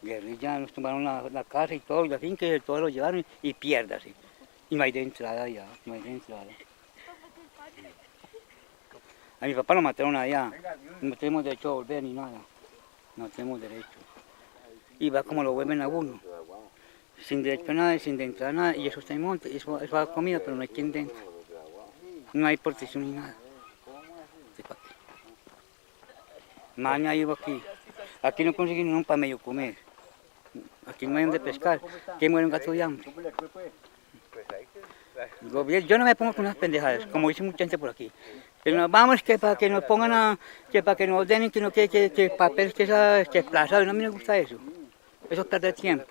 Guerrilla, nos tomaron la casa y todo, y la finca, y todo lo llevaron y piérdase. Y no hay de entrada ya, no hay de entrada. A mi papá lo mataron allá, no tenemos derecho a volver ni nada, no tenemos derecho. Y va como lo vuelven a uno, sin derecho a nada, sin de entrada a nada, y eso está en monte, eso da comida, pero no hay quien dentro. No hay protección ni nada. Mañana llevo aquí. Aquí no consiguen un para medio comer. Aquí no hay donde pescar. ¿Quién muere un gato de hambre? Yo no me pongo con unas pendejadas, como dice mucha gente por aquí. Que nos vamos, que para que nos pongan a, que para que nos den, que no que papel que plazado, no me gusta eso. Eso es perder tiempo.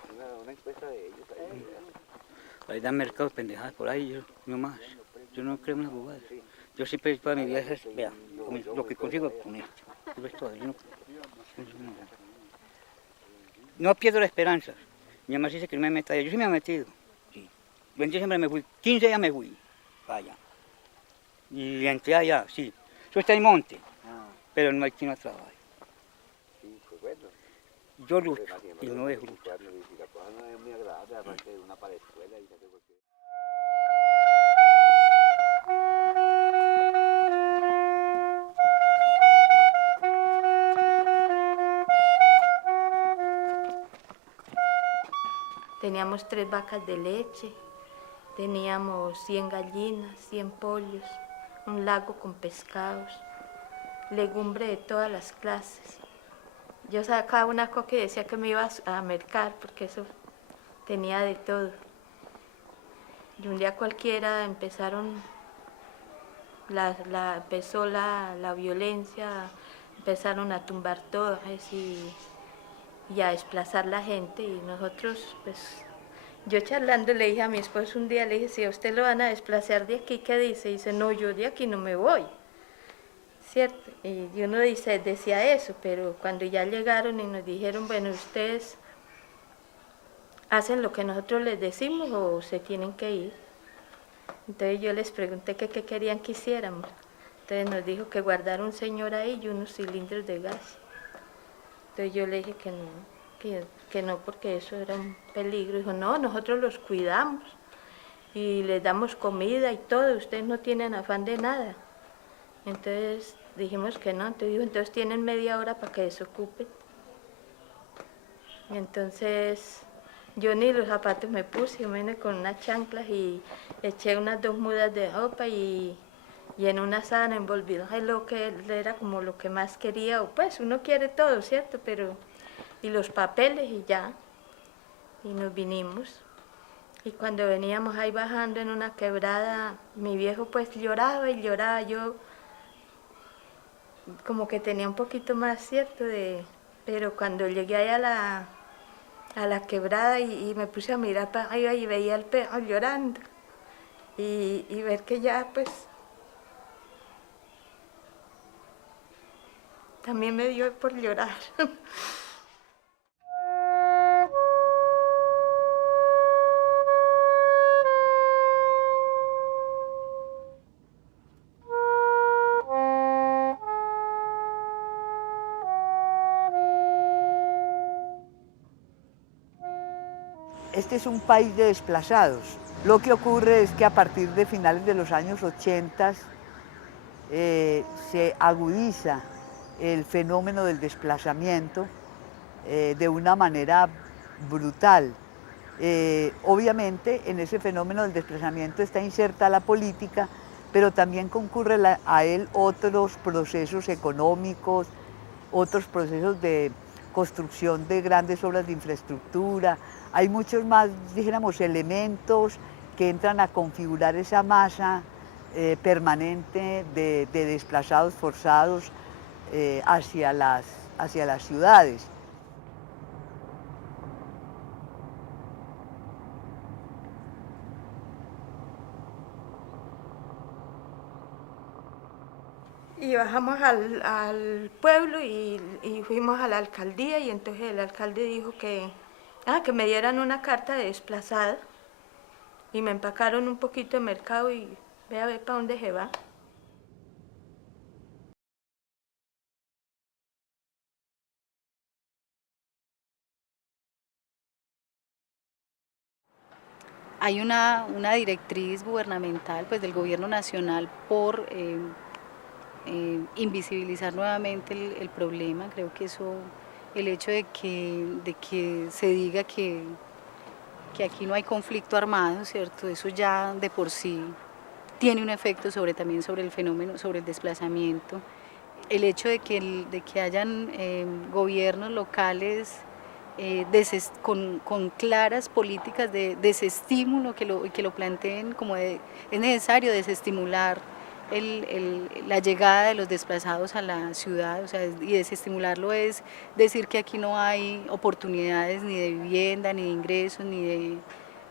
Ahí dan mercados pendejadas por ahí, yo no más. Yo no creo en las bobadas. Yo siempre toda mi vida es, vea, lo que consigo con esto. Eso es todo. No pierdo la esperanza. Mi mamá dice que no me meta allá. Yo sí me he metido. Sí. 20 de diciembre me fui, 15 ya me fui. Vaya. Y entré allá, sí. Eso está en monte, pero no hay quien no trabaje. Yo lucho y no dejo luchar. Teníamos 3 vacas de leche, teníamos 100 gallinas, 100 pollos, un lago con pescados, legumbre de todas las clases. Yo sacaba una coca y decía que me iba a mercar porque eso tenía de todo. Y un día cualquiera empezó la violencia, empezaron a tumbar torres y a desplazar la gente y nosotros, pues, yo charlando le dije a mi esposo un día, le dije, si a usted lo van a desplazar de aquí, ¿qué dice? Y dice, no, yo de aquí no me voy, ¿cierto? Y uno decía eso, pero cuando ya llegaron y nos dijeron, bueno, ustedes hacen lo que nosotros les decimos o se tienen que ir. Entonces yo les pregunté qué querían que hiciéramos. Entonces nos dijo que guardara un señor ahí y unos cilindros de gas. Entonces yo le dije que no, que no porque eso era un peligro. Dijo, no, nosotros los cuidamos y les damos comida y todo, ustedes no tienen afán de nada. Entonces dijimos que no, entonces dijo, entonces tienen media hora para que desocupen. Y entonces yo ni los zapatos me puse, yo me vine con unas chanclas y eché unas 2 mudas de ropa y en una sábana envolvido lo que era como lo que más quería, o pues uno quiere todo, ¿cierto? Pero, y los papeles y ya, y nos vinimos. Y cuando veníamos ahí bajando en una quebrada, mi viejo pues lloraba y lloraba, yo como que tenía un poquito más, ¿cierto? Pero cuando llegué ahí a la quebrada y me puse a mirar para arriba y veía al perro llorando y ver que ya pues también me dio por llorar. Este es un país de desplazados. Lo que ocurre es que a partir de finales de los años 80 se agudiza el fenómeno del desplazamiento de una manera brutal. Obviamente en ese fenómeno del desplazamiento está inserta la política, pero también concurre a él otros procesos económicos, otros procesos de construcción de grandes obras de infraestructura. Hay muchos más, dijéramos, elementos que entran a configurar esa masa permanente de desplazados forzados hacia las ciudades. Y bajamos al pueblo y fuimos a la alcaldía y entonces el alcalde dijo que me dieran una carta de desplazada y me empacaron un poquito de mercado y ve a ver para dónde se va. Hay una directriz gubernamental, pues del gobierno nacional, por invisibilizar nuevamente el problema. Creo que eso, el hecho de que se diga que aquí no hay conflicto armado, ¿cierto? Eso ya de por sí tiene un efecto también sobre el fenómeno, sobre el desplazamiento. El hecho de que hayan gobiernos locales con claras políticas de desestímulo, que lo planteen como es necesario desestimular la llegada de los desplazados a la ciudad, o sea, y desestimularlo es decir que aquí no hay oportunidades ni de vivienda, ni de ingresos, ni de,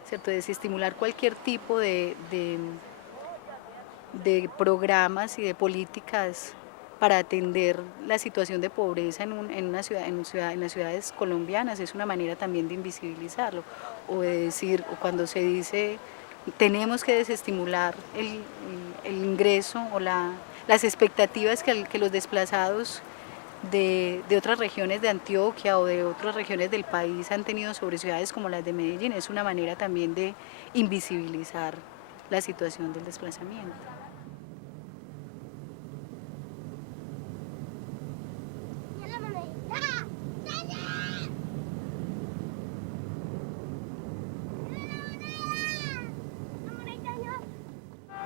¿cierto? Desestimular cualquier tipo de programas y de políticas para atender la situación de pobreza en las ciudades colombianas. Es una manera también de invisibilizarlo, o de decir, o cuando se dice tenemos que desestimular el ingreso o las expectativas que los desplazados de otras regiones de Antioquia o de otras regiones del país han tenido sobre ciudades como las de Medellín. Es una manera también de invisibilizar la situación del desplazamiento.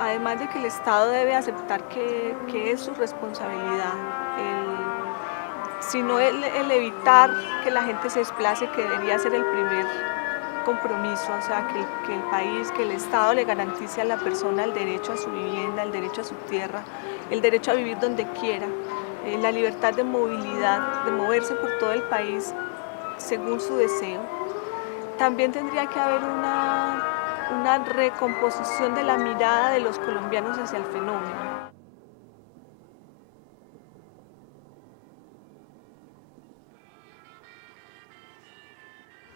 Además de que el Estado debe aceptar que es su responsabilidad, sino el evitar que la gente se desplace, que debería ser el primer compromiso, o sea, que el país, que el Estado le garantice a la persona el derecho a su vivienda, el derecho a su tierra, el derecho a vivir donde quiera, la libertad de movilidad, de moverse por todo el país según su deseo. También tendría que haber una recomposición de la mirada de los colombianos hacia el fenómeno.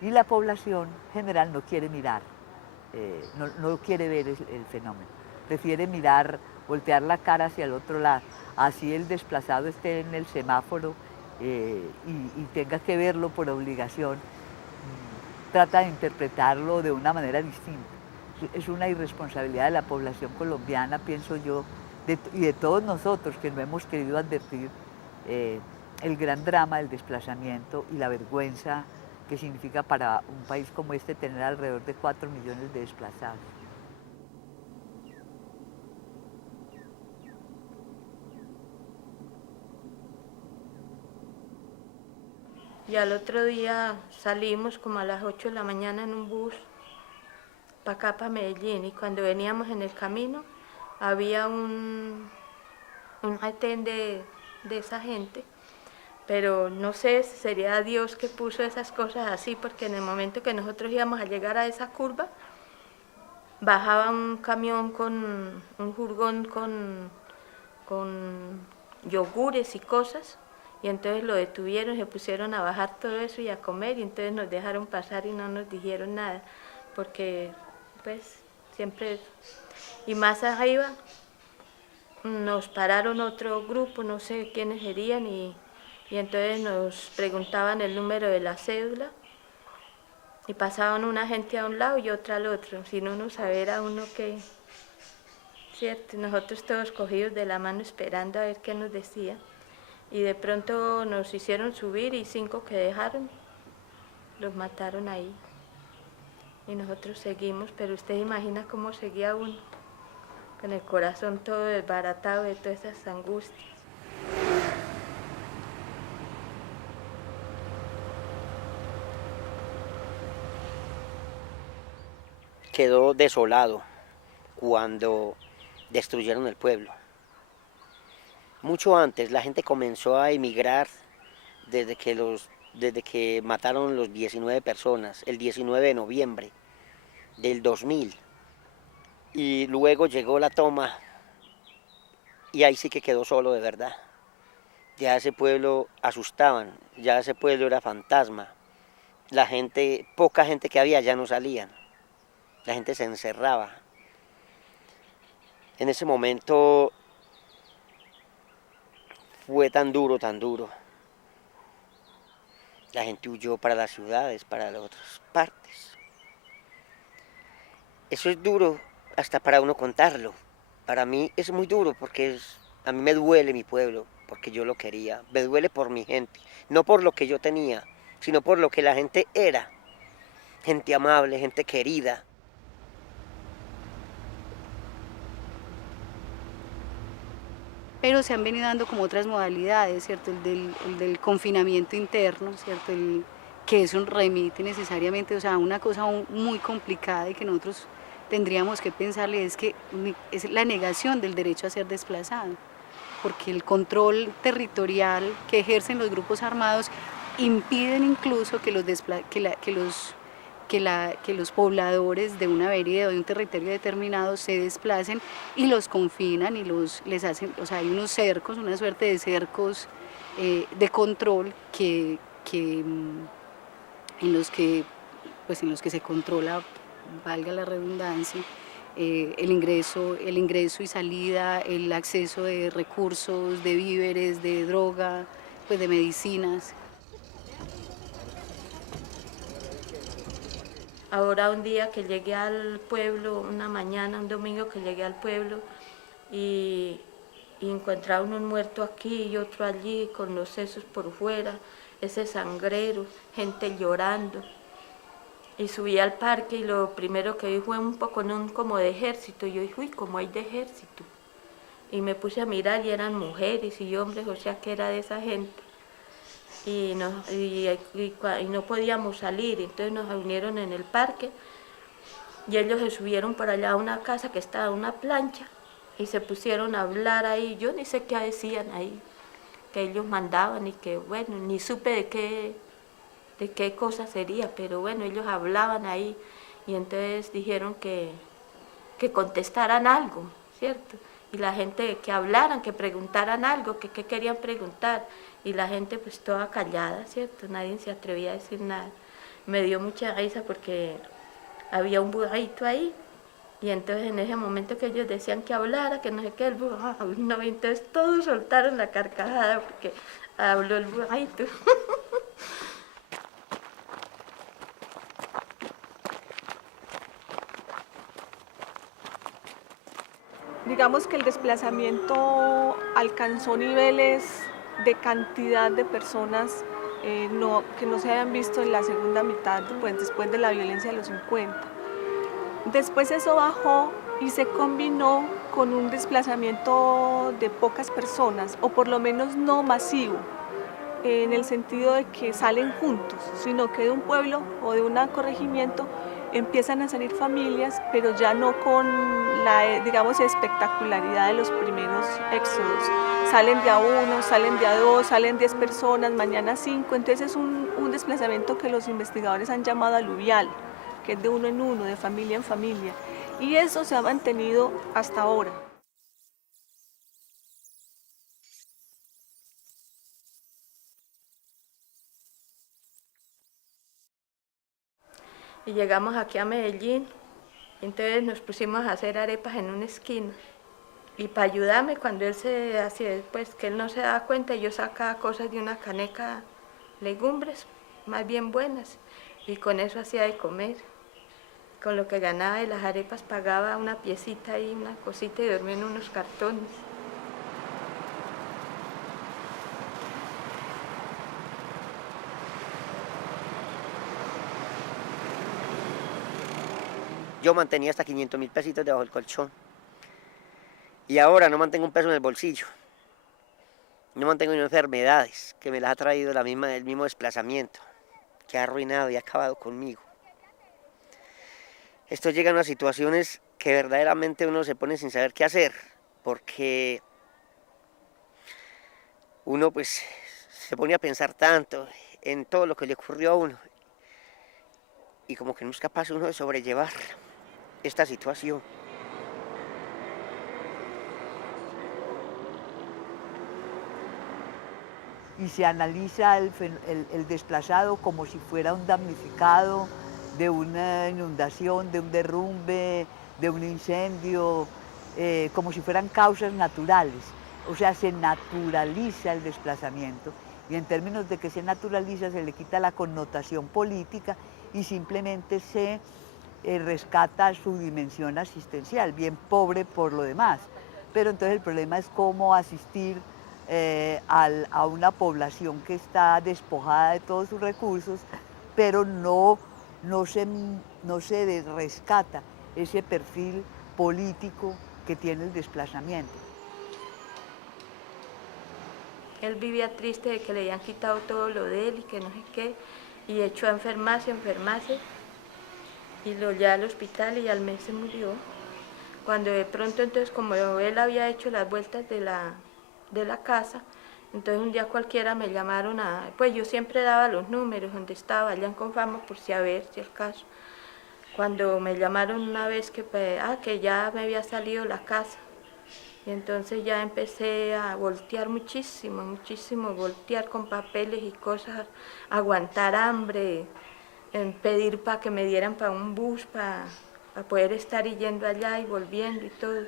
Y la población general no quiere mirar, no quiere ver el fenómeno, prefiere mirar, voltear la cara hacia el otro lado, así el desplazado esté en el semáforo y tenga que verlo por obligación, trata de interpretarlo de una manera distinta. Es una irresponsabilidad de la población colombiana, pienso yo, y de todos nosotros que no hemos querido advertir el gran drama del desplazamiento y la vergüenza que significa para un país como este tener alrededor de 4 millones de desplazados. Y al otro día salimos como a las 8 de la mañana en un bus para acá, para Medellín, y cuando veníamos en el camino había un retén de esa gente, pero no sé si sería Dios que puso esas cosas así, porque en el momento que nosotros íbamos a llegar a esa curva, bajaba un camión con un furgón con yogures y cosas, y entonces lo detuvieron, se pusieron a bajar todo eso y a comer, y entonces nos dejaron pasar y no nos dijeron nada, porque pues siempre, y más arriba nos pararon otro grupo, no sé quiénes serían, y entonces nos preguntaban el número de la cédula, y pasaban una gente a un lado y otra al otro, sin uno saber a uno qué, ¿cierto? Nosotros todos cogidos de la mano esperando a ver qué nos decía, y de pronto nos hicieron subir y 5 que dejaron, los mataron ahí. Y nosotros seguimos, pero usted imagina cómo seguía uno, con el corazón todo desbaratado de todas esas angustias. Quedó desolado cuando destruyeron el pueblo. Mucho antes la gente comenzó a emigrar desde que mataron los 19 personas, el 19 de noviembre del 2000. Y luego llegó la toma y ahí sí que quedó solo de verdad. Ya ese pueblo asustaban, ya ese pueblo era fantasma. La gente, poca gente que había ya no salían. La gente se encerraba. En ese momento fue tan duro, tan duro. La gente huyó para las ciudades, para las otras partes. Eso es duro hasta para uno contarlo. Para mí es muy duro porque a mí me duele mi pueblo, porque yo lo quería. Me duele por mi gente, no por lo que yo tenía, sino por lo que la gente era. Gente amable, gente querida. Pero se han venido dando como otras modalidades, ¿cierto? El del confinamiento interno, ¿cierto? Que eso remite necesariamente, o sea, una cosa muy complicada y que nosotros tendríamos que pensarle es que es la negación del derecho a ser desplazado, porque el control territorial que ejercen los grupos armados impiden incluso que los pobladores de una vereda o de un territorio determinado se desplacen y los confinan y les hacen, o sea, hay unos cercos, una suerte de cercos de control en los que se controla, valga la redundancia, el ingreso y salida, el acceso de recursos, de víveres, de droga, pues de medicinas. Ahora un día que llegué al pueblo, una mañana, un domingo que llegué al pueblo y encontraron un muerto aquí y otro allí con los sesos por fuera, ese sangrero, gente llorando. Y subí al parque y lo primero que vi fue un poco como de ejército. Yo dije, uy, como hay de ejército. Y me puse a mirar y eran mujeres y hombres, o sea que era de esa gente. Y no podíamos salir, entonces nos reunieron en el parque y ellos se subieron para allá a una casa que estaba una plancha y se pusieron a hablar ahí. Yo ni sé qué decían ahí, que ellos mandaban y que bueno, ni supe de qué cosa sería, pero bueno, ellos hablaban ahí y entonces dijeron que contestaran algo, ¿cierto? Y la gente que hablaran, que preguntaran algo, que qué querían preguntar, y la gente pues toda callada, ¿cierto? Nadie se atrevía a decir nada. Me dio mucha risa porque había un burrito ahí, y entonces en ese momento que ellos decían que hablara, que no sé qué, el burro, no, y entonces todos soltaron la carcajada porque habló el burrito. Digamos que el desplazamiento alcanzó niveles de cantidad de personas que no se habían visto en la segunda mitad, pues después de la violencia de los 50. Después eso bajó y se combinó con un desplazamiento de pocas personas, o por lo menos no masivo, en el sentido de que salen juntos, sino que de un pueblo o de un corregimiento empiezan a salir familias, pero ya no con la, digamos, espectacularidad de los primeros éxodos. Salen de a uno, salen de a dos, salen 10 personas, mañana 5, entonces es un desplazamiento que los investigadores han llamado aluvial, que es de uno en uno, de familia en familia, y eso se ha mantenido hasta ahora. Y llegamos aquí a Medellín, entonces nos pusimos a hacer arepas en una esquina. Y para ayudarme, cuando él se hacía, pues que él no se daba cuenta, yo sacaba cosas de una caneca, legumbres, más bien buenas, y con eso hacía de comer. Con lo que ganaba de las arepas pagaba una piecita ahí, una cosita, y dormía en unos cartones. Yo mantenía hasta 500.000 pesitos debajo del colchón. Y ahora no mantengo un peso en el bolsillo. No mantengo ni enfermedades, que me las ha traído el mismo desplazamiento, que ha arruinado y ha acabado conmigo. Esto llega a unas situaciones que verdaderamente uno se pone sin saber qué hacer, porque uno pues se pone a pensar tanto en todo lo que le ocurrió a uno y como que no es capaz uno de sobrellevar esta situación. Y se analiza el desplazado como si fuera un damnificado de una inundación, de un derrumbe, de un incendio, como si fueran causas naturales. O sea, se naturaliza el desplazamiento y en términos de que se naturaliza se le quita la connotación política y simplemente se rescata su dimensión asistencial, bien pobre por lo demás. Pero entonces el problema es cómo asistir a una población que está despojada de todos sus recursos, pero no se rescata ese perfil político que tiene el desplazamiento. Él vivía triste de que le habían quitado todo lo de él y que no sé qué, y echó a enfermarse, y lo llevó al hospital y al mes se murió. Cuando de pronto, entonces, como él había hecho las vueltas de la casa, entonces un día cualquiera me llamaron pues yo siempre daba los números donde estaba, allá en Confama, por si a ver, si el caso. Cuando me llamaron una vez que ya me había salido la casa, y entonces ya empecé a voltear muchísimo, voltear con papeles y cosas, aguantar hambre, pedir para que me dieran para un bus, para poder estar yendo allá y volviendo y todo.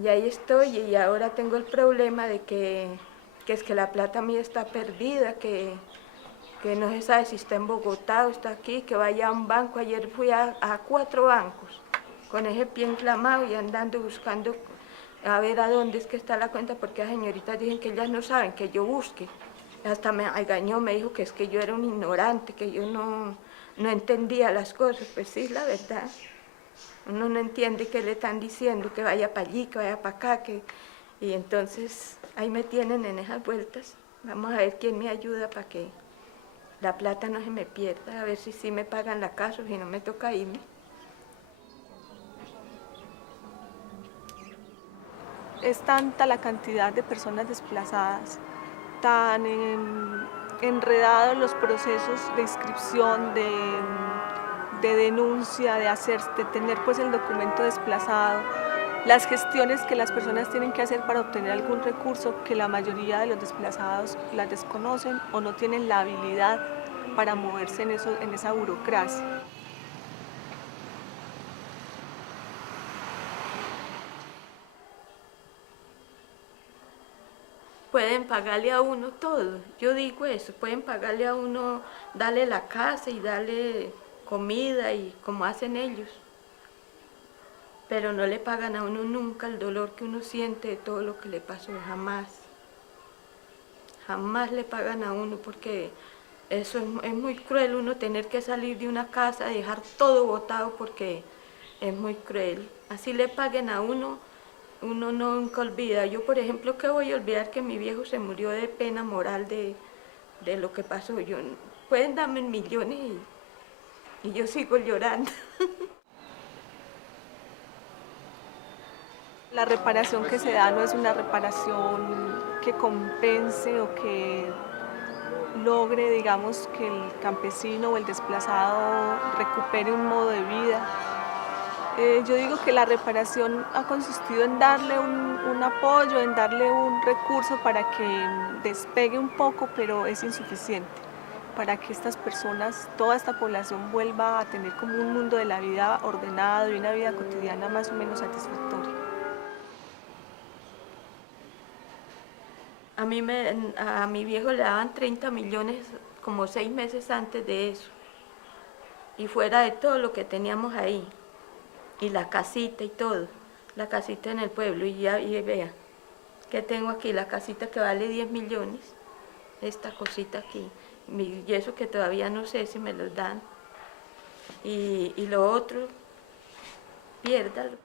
Y ahí estoy, y ahora tengo el problema de que es que la plata mía está perdida, que no se sabe si está en Bogotá o está aquí, que vaya a un banco. Ayer fui a 4 bancos con ese pie inflamado y andando buscando a ver a dónde es que está la cuenta, porque las señoritas dicen que ellas no saben, que yo busque. Hasta me engañó, me dijo que es que yo era un ignorante, que yo no entendía las cosas. Pues sí, la verdad. Uno no entiende qué le están diciendo, que vaya para allí, que vaya para acá, y entonces ahí me tienen en esas vueltas. Vamos a ver quién me ayuda para que la plata no se me pierda, a ver si sí me pagan la casa o si no me toca irme. Es tanta la cantidad de personas desplazadas, tan enredados los procesos de inscripción, de denuncia, de tener pues el documento desplazado, las gestiones que las personas tienen que hacer para obtener algún recurso, que la mayoría de los desplazados las desconocen o no tienen la habilidad para moverse en esa burocracia. Pueden pagarle a uno todo, yo digo eso, pueden pagarle a uno, darle la casa y darle comida y como hacen ellos, pero no le pagan a uno nunca el dolor que uno siente de todo lo que le pasó, jamás. Jamás le pagan a uno, porque eso es muy cruel, uno tener que salir de una casa, dejar todo botado, porque es muy cruel. Así le paguen a uno, uno nunca olvida. Yo, por ejemplo, ¿qué voy a olvidar que mi viejo se murió de pena moral de lo que pasó? Pueden darme millones y yo sigo llorando. La reparación que se da no es una reparación que compense o que logre, digamos, que el campesino o el desplazado recupere un modo de vida. Yo digo que la reparación ha consistido en darle un apoyo, en darle un recurso para que despegue un poco, pero es insuficiente para que estas personas, toda esta población vuelva a tener como un mundo de la vida ordenado y una vida cotidiana más o menos satisfactoria. A mi viejo le daban 30 millones como 6 meses antes de eso, y fuera de todo lo que teníamos ahí, y la casita y todo, la casita en el pueblo, y vea, que tengo aquí, la casita que vale 10 millones, esta cosita aquí, y eso que todavía no sé si me los dan, y lo otro, piérdalo.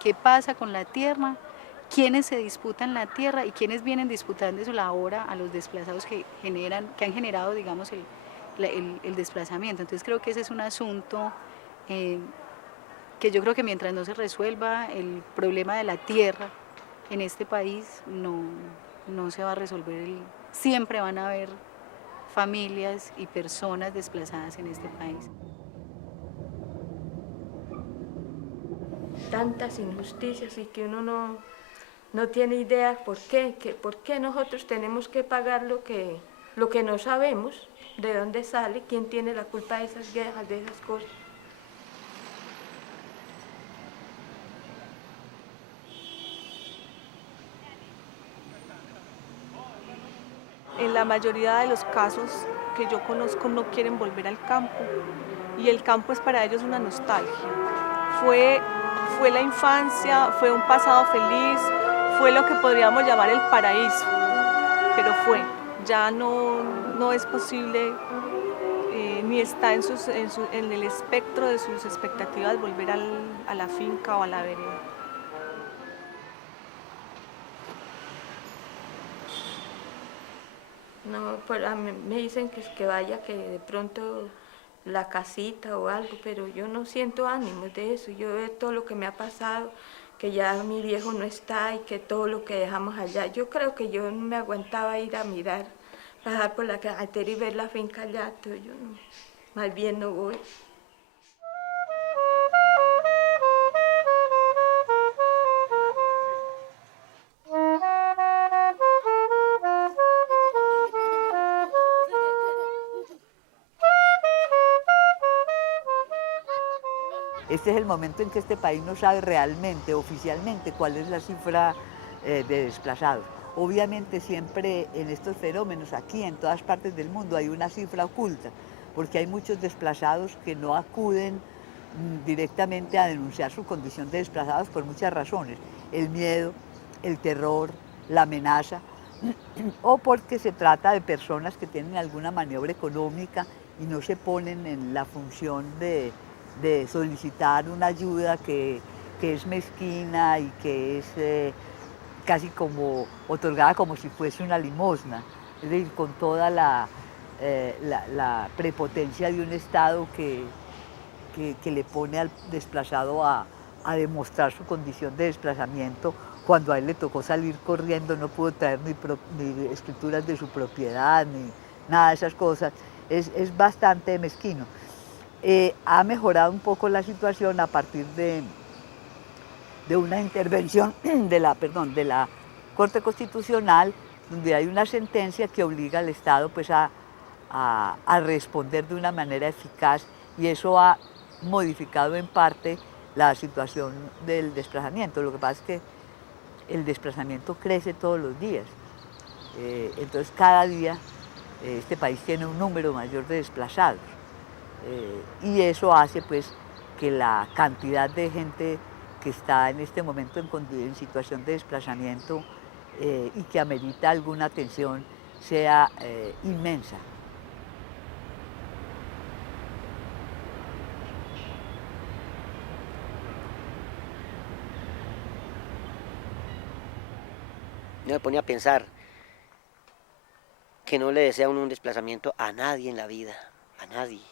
¿Qué pasa con la tierra? ¿Quiénes se disputan la tierra y quiénes vienen disputándose ahora a los desplazados que han generado, digamos, el desplazamiento? Entonces creo que ese es un asunto que yo creo que mientras no se resuelva el problema de la tierra en este país, no se va a resolver. Siempre van a haber familias y personas desplazadas en este país. Tantas injusticias y que uno no tiene idea por qué nosotros tenemos que pagar lo que no sabemos, de dónde sale, quién tiene la culpa de esas guerras, de esas cosas. la mayoría de los casos que yo conozco no quieren volver al campo y el campo es para ellos una nostalgia. Fue la infancia, fue un pasado feliz, fue lo que podríamos llamar el paraíso, pero ya no es posible ni está en el espectro de sus expectativas volver a la finca o a la vereda. No, pues a mí me dicen que vaya, que de pronto la casita o algo, pero yo no siento ánimos de eso. Yo veo todo lo que me ha pasado, que ya mi viejo no está y que todo lo que dejamos allá. Yo creo que yo no me aguantaba ir a mirar, pasar por la carretera y ver la finca allá. Entonces yo no, más bien no voy. Este es el momento en que este país no sabe realmente, oficialmente, cuál es la cifra de desplazados. Obviamente siempre en estos fenómenos, aquí en todas partes del mundo, hay una cifra oculta, porque hay muchos desplazados que no acuden directamente a denunciar su condición de desplazados por muchas razones. El miedo, el terror, la amenaza, o porque se trata de personas que tienen alguna maniobra económica y no se ponen en la función de solicitar una ayuda que es mezquina y que es casi como otorgada como si fuese una limosna, es decir, con toda la prepotencia de un Estado que le pone al desplazado a demostrar su condición de desplazamiento. Cuando a él le tocó salir corriendo, no pudo traer ni escrituras de su propiedad, ni nada de esas cosas. Es bastante mezquino. Ha mejorado un poco la situación a partir de una intervención de la Corte Constitucional, donde hay una sentencia que obliga al Estado pues, a responder de una manera eficaz, y eso ha modificado en parte la situación del desplazamiento. Lo que pasa es que el desplazamiento crece todos los días, entonces cada día este país tiene un número mayor de desplazados. Y eso hace pues que la cantidad de gente que está en este momento en situación de desplazamiento y que amerita alguna atención sea inmensa. Yo me ponía a pensar que no le desea uno un desplazamiento a nadie en la vida, a nadie.